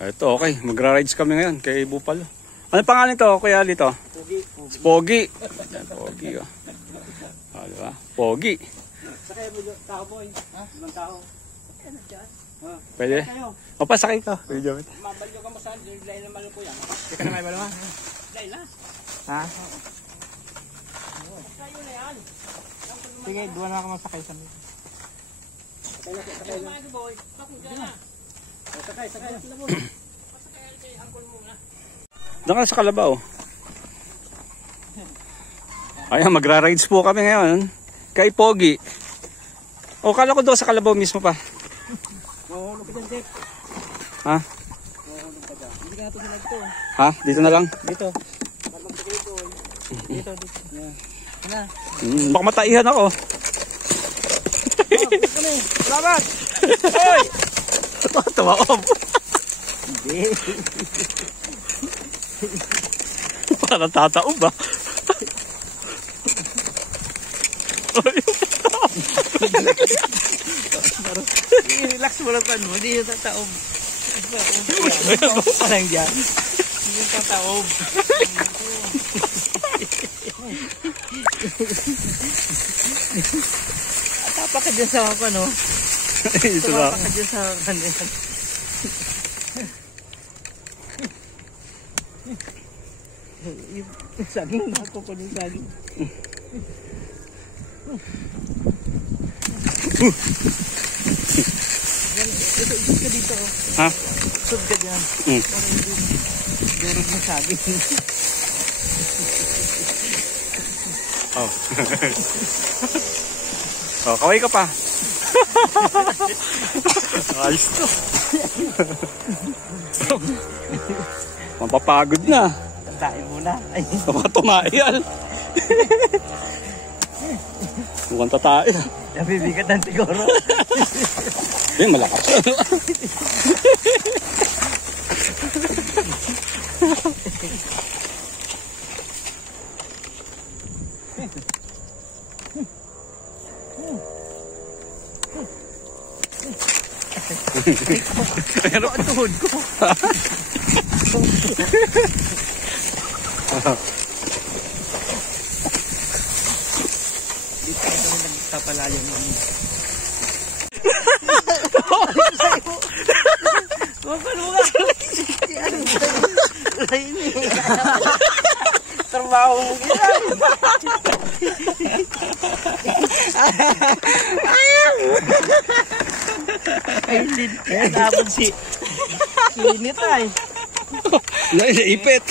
Ito, okay. Magra-rides kami ngayon kay Bupalo. Ano pangalan ito, Kuya Lito? Pogi. Yan, Pogi. Oh. Oh, diba? Pogi. Sakay mo tao boy. Ha? Ibang tao. Pwede? O pa, sakay ka. Pwede dyan. Mabalyo ka mo saan. Dahil naman po yan. Hindi ka na may balawa? Dahil na. Ha? Sayo na yan. Sige, duwa na ako masakay sa mga. Sakay na. Sakay na. Sakay. Sakay kay angkol muna. Doon ka sa Kalabaw. Ayan, magra-rides po kami ngayon. Kay Pogi. O, kala ko doon sa Kalabaw mismo pa. Mahulog ka dyan, Jeff. Ha? Mahulog ka dyan. Hindi ka na ito sinag to. Ha? Dito na lang? Dito. Dito. Yan. Ano? Baka mataihan ako. Salamat! Hoy! Tumaob. Hindi. Parang tataob ba? Relax mo lang kan mo. Hindi yung tataob. Parang dyan. Hindi yung tataob. Tapak ka dyan sa ako, no? Ito na. Tapak ka dyan sa kanila. Saging na ako pa ng saging. Isod ka dito. Ha? Isod ka dyan. Durog ng saging. Oh. Oh, kaway ka pa. Ayos to. Mapapagod na. Tandain muna. Tumayan. Mukhang tatay. Nabibigatan siguro. Eh, malakas. Pero ang tuhod ko. Dito kami nagpapalayan mo. Ano nga? Trabaho mo yan. Ay, hindi. Tapos si Init ay. Naipit.